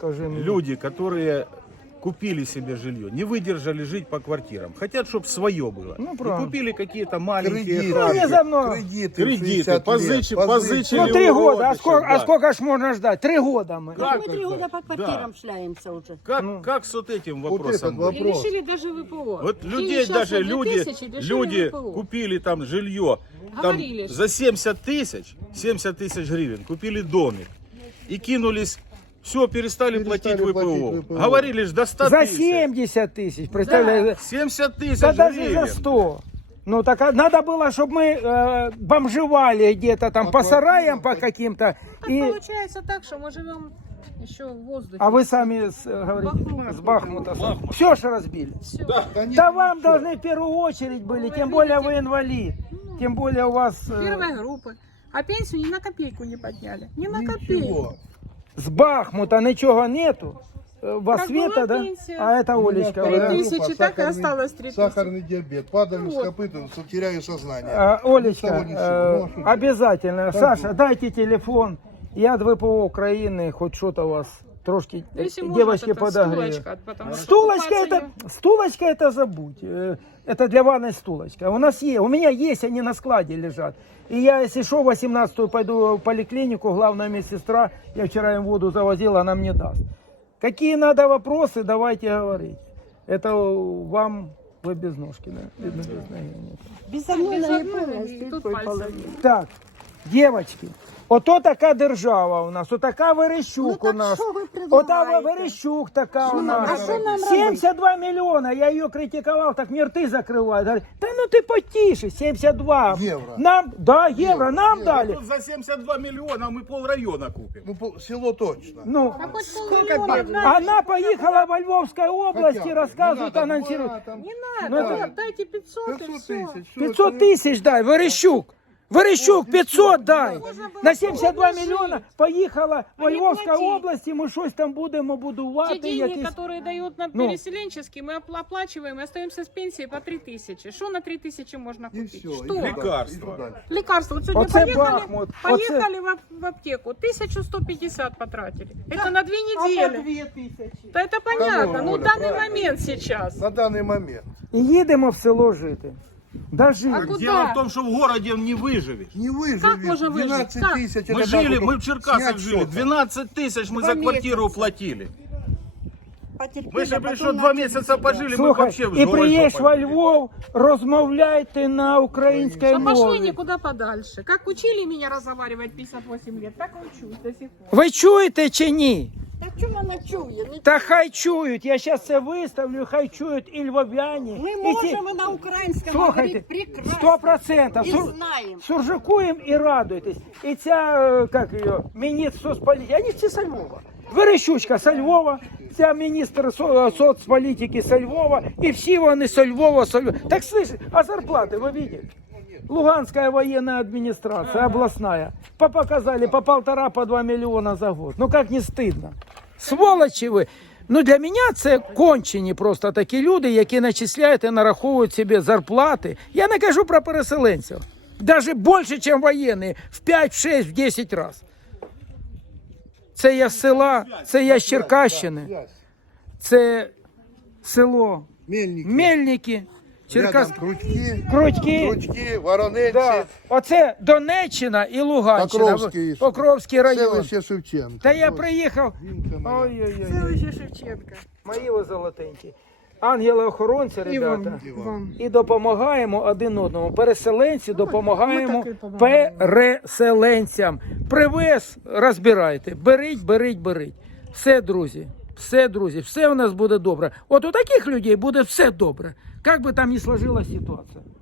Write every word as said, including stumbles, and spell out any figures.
скажи мне. Люди, которые купили себе жилье, не выдержали жить по квартирам, хотят, чтобы свое было. Ну, и правда. купили какие-то маленькие Кредиты. хаты. Ну, не за мной. Кредиты, Кредиты, шестьдесят лет, позычи- позычи. позычили. Ну, три у года, а родичей, сколько, а да. сколько ж можно ждать? Три года мы. Как Мы три года по квартирам Да. шляемся уже. Как, Ну. как с вот этим Вот вопросом этот быть? И вопрос. лишили даже ВПО. Вот Кинь людей щас даже на две люди, тысячи, лишили люди ВПО. купили там жилье там, Говорили, за семьдесят тысяч, семьдесят тысяч гривен, купили домик и кинулись, все, перестали, Перестали платить ВПО. платить ВПО. Говорили ж до ста За тысяч. семьдесят тысяч, представляешь? семьдесят тысяч Да даже гривен. за сто. Ну так а надо было, чтобы мы э, бомжевали где-то там по, По сараям, по квартирам. каким-то. Так И... получается так, что мы живем еще в воздухе. А вы сами с, э, говорите, Бахмут. с Бахмута. Все же разбили. Все. Да нет, Да вам ничего. должны в первую очередь были, Вы тем более видите? вы инвалид. Тем более у вас э, Первой группы. А пенсию ни на копейку не подняли. Ни на копейку. Ничего. с Бахмута ничего нету. Э, Во Как света, была да? пенсия. А это Олечка. Три да? тысячи, Группа, так и сахарный- осталось три тысячи. Сахарный диабет. Падали с Вот. копытом, теряю сознание. А, Олечка, Ни с того, ни с э, сего. Ну, а что обязательно. Так Саша, вот. дайте телефон. Я от ВПО України, хоть что-то у вас трошки Ну, если э, можно, девочки вот эта подогрею. стулочка, потому что Стулочка купаться это, стулочка это забудь. Э, Это для ванной стулочка. У нас есть, у меня есть, они на складе лежат. И я, если что, восемнадцатую пойду в поликлинику, главная медсестра, я вчера им воду завозил, она мне даст. Какие надо вопросы, давайте говорить. Это вам, вы без ножки, да? Видно, без ноги нет. Без Без одной ноги одной полная, ноги, стоит тут той пальцев половине. нет. Так, девочки, ото така держава у нас, отака Ну Верещук у так нас. що ви Ота предлагаєте? Верещук така у нам- нас. а що нам семьдесят два миллиона, я ее критиковал, так мне рты закрывают. Говорят, да ну ты потише, семьдесят два. Евро. Нам, да, евро, нам евро. дали. Тут за семьдесят два миллиона мы пол района купим. Ну, пол- село точно. Ну, А хоть Сколько полмиллиона бедных? дайте. она поехала во Львовской области, Хотя бы. рассказывает, Не надо анонсирует. двора, там Не Ну, надо, это- вот, дайте пятьсот, и пятьсот все. тысяч. Что пятьсот это? тысяч дай, Верещук. Верещук, пятьсот дай. На семьдесят два миллиона поїхала во Они Львовській платили. області, ми щось там будемо будувати. Те деньги, якісь- которые дают нам Ну. переселенческие, мы опла- оплачиваем и остаемся с пенсией по три тысячи. Что на три тысячи можно И купить? все. Что? Лекарства. Лекарства. Вот сегодня Оце поехали, Бахмут, поехали в, ап- в аптеку, тысячу сто пятьдесят потратили. Это на две недели. Да это понятно, ну в Оля, данный правильно. момент сейчас. На данный момент. І їдемо в село жити. Дожили. А куда? Дело в том, что в городе не выживешь. Не выживет. Как можно выжить? двенадцать Как? тысяч. Мы это жили, надо мы в Черкасах снять жили, что-то. двенадцать тысяч мы Два за квартиру месяца. платили. Потерпели, Мы же а потом еще два начали месяца себя. пожили, мы Слухай, вообще в і жопе приїдеш во были. Львов, розмовляйте на українській А пошли мові. никуда подальше. Как учили меня разговаривать пятьдесят восемь лет, так и учусь до сих пор. Ви чуєте чи ні? Так чому вона чує? Не Та хай чують, я зараз це виставлю, хай чують і львов'яні. Ми і ті- можемо на українському Слухайте, говорити прекрасно. сто процентів. І Сур- знаємо. Суржикуємо і радуйтесь. І ця, е, як її, міністр соцполітики, вони всі со Львова. Верещучка со Львова, ця міністр со- соцполітики со Львова, і всі вони со Львова, со Львова. Так слышите, а зарплаты вы видели? Луганская военная администрация, областная, по показали по полтора, по два миллиона за год. Ну как не стыдно? Сволочі ви. Ну для мене це кончені просто такі люди, які начисляють і нараховують собі зарплати. Я не кажу про переселенців. Даже більше, ніж воєнні, в п'ять, в шесть, в десять разів. Це я з села, це я з Черкащини, Связь. це село Мельники. Мельники, Черкас... Рядом Крутьки. Крутьки. Крутьки, Воронельці. Да. Оце Донеччина і Луганщина, Покровський. Покровський район. Селище Шевченко. Та я Ось. приїхав. Жінка моя. Ой-ой-ой. Селище Шевченко. Мої ви золотенькі. Ангели-охоронці, ребята. І вам. І допомагаємо один одному. Переселенці допомагаємо так і допомагаємо. переселенцям. Привез, розбирайте. Беріть, беріть, беріть. Все, друзі. Все, друзі, все у нас буде добре. От у таких людей буде все добре. Як би там ни сложилась ситуація.